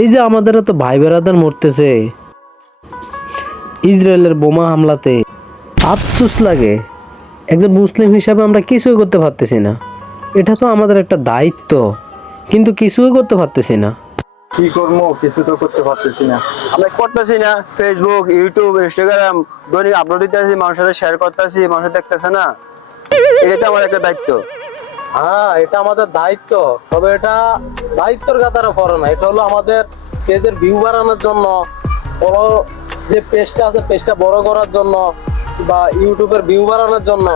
এই যে আমাদের তো ভাই বেড়াদার মরতেছে ইসরায়েলের বোমা হামলাতে, আফসোস লাগে। একজন মুসলিম হিসাবে আমরা কিছুই করতে পারতেছি না। এটা তো আমাদের একটা দায়িত্ব, কিন্তু কিছুই করতে পারতেছি না। কি করবো, কিছু তো করতে পারতেছি না। আমরা করতেছি না, ফেসবুক, ইউটিউব, ইনস্টাগ্রাম দৈনিক আপলোড দিতেছি, মানুষের সাথে শেয়ার করতেছি, মানুষ দেখতেছে না। এটা তো আমার একটা দায়িত্ব। হ্যাঁ, এটা আমাদের দায়িত্ব, তবে এটা দায়িত্বের কাতারে পড়ে না। এটা হলো আমাদের পেজের ভিউ বাড়ানোর জন্য, বড় যে পেজটা আছে পেজটা বড় করার জন্য, বা ইউটিউবের ভিউ বাড়ানোর জন্য।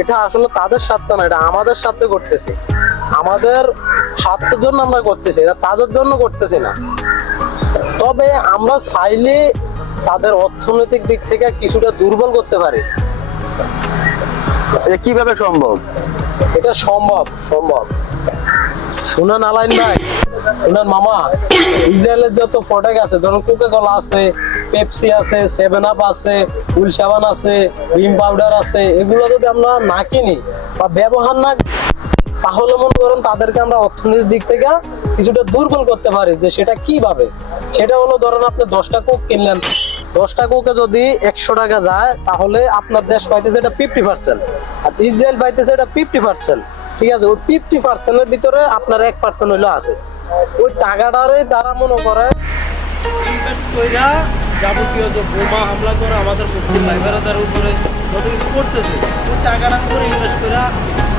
এটা আসলে তাদের স্বার্থ না, এটা আমাদের স্বার্থে করতেছি, আমাদের স্বার্থের জন্য আমরা করতেছি, এটা তাদের জন্য করতেছি না। তবে আমরা চাইলে তাদের অর্থনৈতিক দিক থেকে কিছুটা দুর্বল করতে পারি। এটা কিভাবে সম্ভব? এটা সম্ভব সম্ভব শুনেন আলাইন ভাই, শুনেন মামা, ইসরায়েলের যত প্রোডাক্ট আছে, ধরুন কোকা কোলা আছে, পেপসি আছে, 7 আপ আছে, ফুল সাবান আছে, ভিম পাউডার আছে, এগুলো যদি আমরা না কিনি বা ব্যবহার না, তাহলে মনে করেন তাদেরকে আমরা অর্থনীতির দিক থেকে কিছুটা দুর্বল করতে পারি। যে সেটা কিভাবে, সেটা হলো ধরেন আপনি 10টা কোক কিনলেন, 10টা কোকে যদি 100 টাকা যায়, তাহলে আপনার দেশ পাইতেছে এটা 50%, আর ইসরায়েল পাইতেছে এটা 50%। ঠিক আছে, ওই 50%-এর ভিতরে আপনার 1% হইলো আছে। ওই টাকাটারে তারা মনে করে ইনভেস্ট কইরা যাবতীয় যে বোমা হামলা করে আমাদের মুসলিম ভাই বোনেদের উপরে যত কিছু করতেছে, ওই টাকাটার উপরে ইনভেস্ট কইরা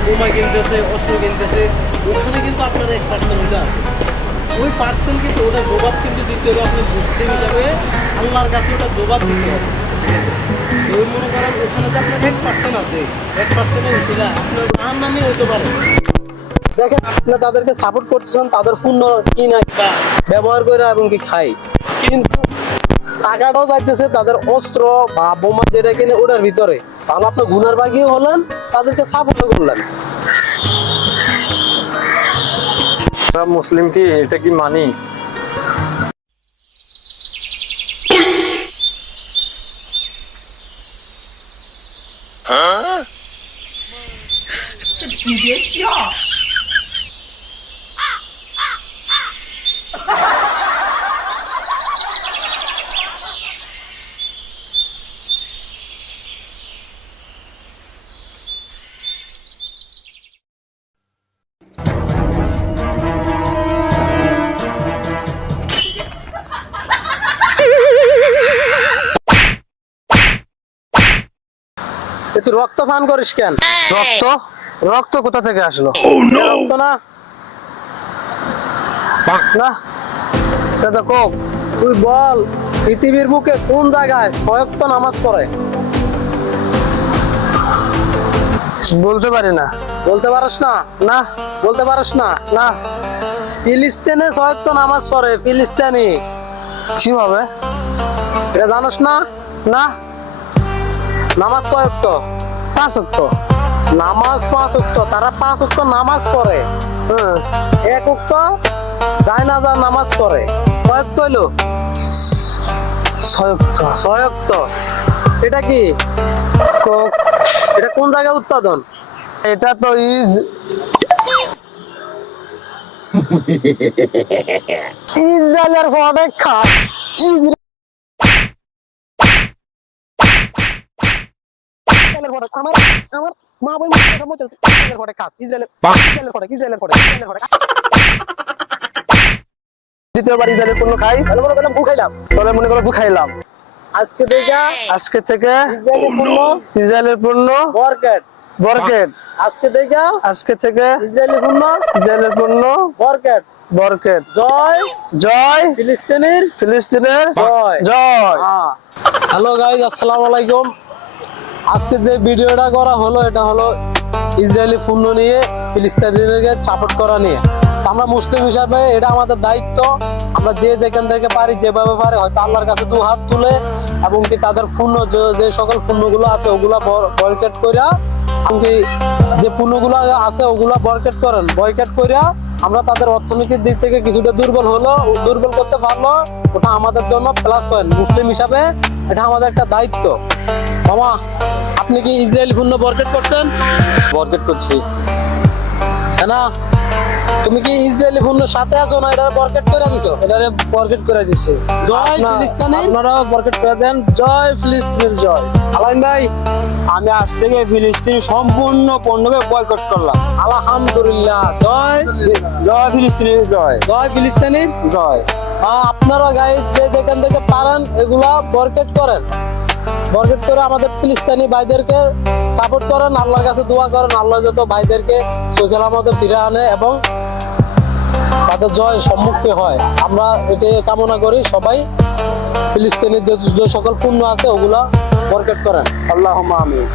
বোমা কিনতেছে, অস্ত্র কিনতেছে। ওখানে কিন্তু আপনার 1% হইলো আছে। ওই পার্সেন্ট কিন্তু ওটা জবাব কিন্তু দিতে হবে, আপনি মুসলিম হিসাবে আল্লাহর কাছে ওটা জবাব দিতে হবে। ওই মনে করেন ওখানে যে আপনার 1% আছে, 1%-এ উঠিলা আপনার নাম নামে হইতে পারে। দেখেন, আপনি তাদেরকে সাপোর্ট করতেছেন, তাদের পণ্য কিনা ব্যবহার করে এবং কি খাই, কিন্তু টাকাটাও যাইতেছে তাদের অস্ত্র বা বোমা যেটা কিনে ওটার ভিতরে। তাহলে আপনি গুনার বাগিও হলেন, তাদেরকে সাপোর্টও করলেন। মুসলিম কি এটা কি মানি? তুই রক্ত পান করিস কেন? রক্ত? রক্ত কোথা থেকে আসলো? রক্ত না, না, এটা তো কোক। তুই বল, পৃথিবীর বুকে কোন জায়গায় সয়ক্ত নামাজ পড়ে? বলতে পারি না। বলতে পারস না? না, বলতে পারস না? না। ফিলিস্তিনে সয়ক্ত নামাজ পড়ে, ফিলিস্তিনি। কিভাবে? এটা জানোস না? না। নামাজ কয়ক্ত? 5 ওয়াক্ত। নামাজ 5 ওয়াক্ত, তারা 5 ওয়াক্ত নামাজ পড়ে। 1 ওয়াক্ত জায়নাজার নামাজ পড়ে। কয়ক্ত হইলো? 6 ওয়াক্ত। 6 ওয়াক্ত। এটা কি কোক? এটা কোন জায়গায় উৎপাদন? এটা তো ইসরায়েলের প্রোডাক্ট খা। আমার মা বই ইসরায়েলের প্রোডাক্ট খাস, ইসরায়েলের প্রোডাক্ট, ইসরায়েলের প্রোডাক্ট, ইসরায়েলের প্রোডাক্ট। দ্বিতীয়বার ইসরায়েলের পণ্য খাই, তাহলে মনে করলাম ভু খাইলাম। তবে মনে করো ভু খাইলাম। আজকে থেকে ইসরায়েলের পণ্য, ইসরায়েলের পণ্য বরকেট, বরকেট। আজকে থেকে ইসরায়েলের পণ্য বরকেট, বরকেট। জয় জয় ফিলিস্তিনের জয়। জয়। হ্যালো গাইজ, আসসালামু আলাইকুম। আজকে যে ভিডিওটা করা হলো, এটা হলো ইসরায়েলি পণ্য নিয়ে ফিলিস্তিনিদেরকে সাপোর্ট করা নিয়ে। আমরা মুসলিম হিসাবে এটা আমাদের দায়িত্ব। আমরা যে যেখান থেকে পারি, যেভাবে পারি, হয়তো আল্লাহর কাছে 2 হাত তুলে এবং কি তাদের পণ্য যে সকল পণ্যগুলো আছে ওগুলা বয়কট কইরা, এমনকি যে পণ্যগুলো আছে ওগুলা বয়কট কইরা আমরা তাদের অর্থনৈতিক দিক থেকে কিছুটা দুর্বল করতে পারলো। ওটা আমাদের জন্য প্লাস পয়েন্ট। মুসলিম হিসাবে এটা আমাদের একটা দায়িত্ব। মামা, আপনি কি ইসরায়েলি পণ্য বয়কট করছেন? বরকেট করছি। না, তুমি কি ইসরায়েলি পণ্যের সাথে আছো না এটা বরকেট করে দিছো? এটারে বরকেট করে দিচ্ছে। জয় ফিলিস্তিনের। আপনারা বরকেট করে দেন। জয় ফিলিস্তিনের জয়। আলাইন ভাই, আমি আজ থেকে ফিলিস্তিন সম্পূর্ণ পণ্যকে বয়কট করলাম। আলহামদুলিল্লাহ। জয় জয় ফিলিস্তিনের জয়। জয় ফিলিস্তিনের জয়। আপনারা গাইস যে যেখান থেকে পারেন এগুলা বরকেট করেন, বরকেট করে আমাদের ফিলিস্তিনি ভাইদেরকে সাপোর্ট করেন, আল্লাহর কাছে দোয়া করেন আল্লাহ যত ভাইদেরকে সুসালামতে ফিরে আনে এবং তাদের জয় সম্মুখে হয়। আমরা এটি কামনা করি সবাই ফিলিস্তিনের যে সকল পণ্য আছে ওগুলা বরকেট করেন। আল্লাহুম্মা আমিন।